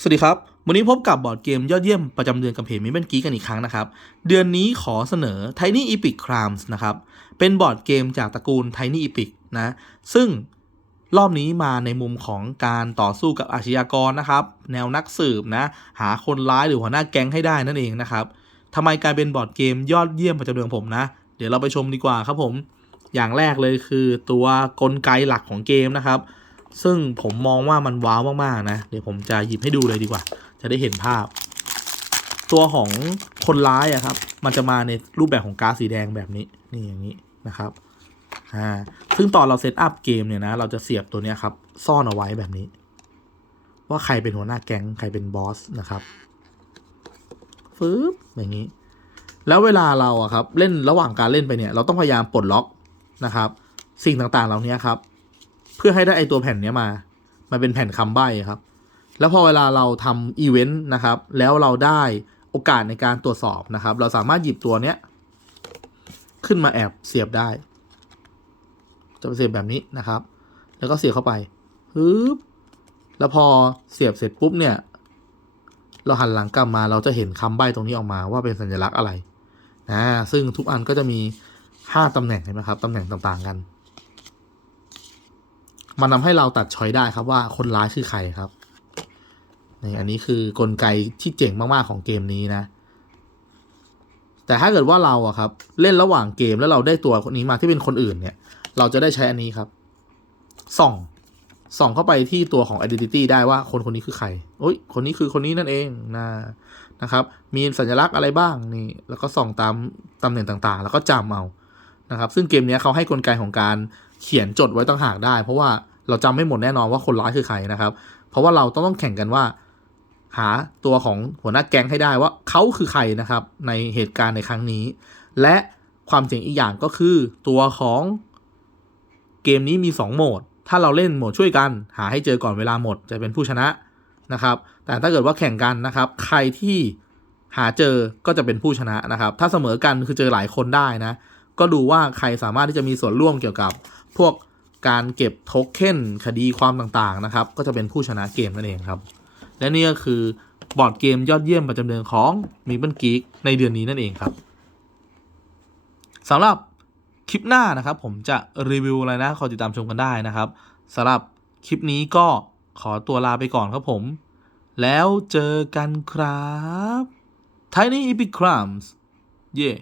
สวัสดีครับ วันนี้พบกับบอร์ดเกมยอดเยี่ยมประจำเดือนกับเพจมิเบนกี้กันอีกครั้งนะครับ เดือนนี้ขอเสนอ Tiny Epic Crimes นะครับ เป็นบอร์ดเกมจากตระกูล Tiny Epic นะ ซึ่งรอบนี้มาในมุมของการต่อสู้กับอาชญากรนะครับ แนวนักสืบนะ หาคนร้ายหรือหัวหน้าแก๊งให้ได้นั่นเองนะครับทำไมกลายเป็นบอร์ดเกมยอดเยี่ยมประจำเดือนผมนะ เดี๋ยวเราไปชมดีกว่าครับผม อย่างแรกเลยคือตัวกลไกหลักของเกมนะครับ ซึ่งผมมองว่ามันว้าวมากๆนะ เดี๋ยวผมจะหยิบให้ดูเลยดีกว่า จะได้เห็นภาพ ตัวของคนร้ายอะครับ มันจะมาในรูปแบบของการ์สีแดงแบบนี้ นี่อย่างนี้นะครับ อ่า ซึ่งตอนเราเซตอัพเกมเนี่ยนะ เราจะเสียบตัวเนี้ยครับ ซ่อนเอาไว้แบบนี้ ว่าใครเป็นหัวหน้าแก๊ง ใครเป็นบอสนะครับฟึบอย่างนี้ แล้วเวลาเราอะครับ เล่นระหว่างการเล่นไปเนี่ย เราต้องพยายามปลดล็อกนะครับ สิ่งต่างๆ เหล่านี้ครับ เพื่อให้ได้ไอตัวแผ่นนี้มา มันเป็นแผ่นคำใบ้ครับ แล้วพอเวลาเราทำอีเวนต์นะครับ แล้วเราได้โอกาสในการตรวจสอบนะครับ เราสามารถหยิบตัวเนี้ยขึ้นมาแอบเสียบได้ จะเสียบแบบนี้นะครับ แล้วก็เสียบเข้าไปฮึบแล้วพอเสียบเสร็จปุ๊บเนี่ย เราหันหลังกลับมาเราจะเห็นคำใบ้ตรงนี้ออกมาว่าเป็นสัญลักษณ์อะไรนะซึ่งทุกอันก็จะมีห้าตำแหน่งเห็นไหมครับตำแหน่งต่างๆกัน มันทำให้เราตัดช้อยได้ครับว่าคนร้ายคือใครครับนี่อันนี้คือกลไกที่เจ๋งมากๆของเกมนี้นะ แต่ถ้าเกิดว่าเราอะครับ เล่นระหว่างเกมแล้วเราได้ตัวคนนี้มาที่เป็นคนอื่นเนี่ย เราจะได้ใช้อันนี้ครับ ส่องส่องเข้าไปที่ตัวของ identity ได้ว่าคนคนนี้คือใครโอ้ย คนนี้คือคนนี้นั่นเองนะนะครับ มีสัญลักษณ์อะไรบ้างนี่ แล้วก็ส่องตามตำแหน่งต่างๆ แล้วก็จำเอา นะครับ ซึ่งเกมนี้เขาให้กลไกของการ เขียนจดไว้ต่างหากได้ เพราะว่าเราจำไม่หมดแน่นอนว่าคนร้ายคือใครนะครับ เพราะว่าเราต้องต้องแข่งกันว่า หาตัวของหัวหน้าแก๊งให้ได้ว่าเขาคือใครนะครับ ในเหตุการณ์ในครั้งนี้ และความเจ๋งอีกอย่างก็คือตัวของเกมนี้มี 2 โหมด ถ้าเราเล่นโหมดช่วยกัน หาให้เจอก่อนเวลาหมดจะเป็นผู้ชนะนะครับ แต่ถ้าเกิดว่าแข่งกันนะครับ ใครที่หาเจอก็จะเป็นผู้ชนะนะครับ ถ้าเสมอกันคือเจอหลายคนได้นะ ก็ดูว่าใครสามารถที่จะมีส่วนร่วมเกี่ยวกับพวกการเก็บโทเค็นคดีความต่างๆนะครับ ก็จะเป็นผู้ชนะเกมนั่นเองครับ และนี่ก็คือบอร์ดเกมยอดเยี่ยมประจำเดือนของมีเบิลกีกในเดือนนี้นั่นเองครับสำหรับคลิปหน้านะครับผมจะรีวิวอะไรนะ ขอติดตามชมกันได้นะครับสำหรับคลิปนี้ก็ขอตัวลาไปก่อนครับผม แล้วเจอกันครับ Tiny Epic Crimes เย่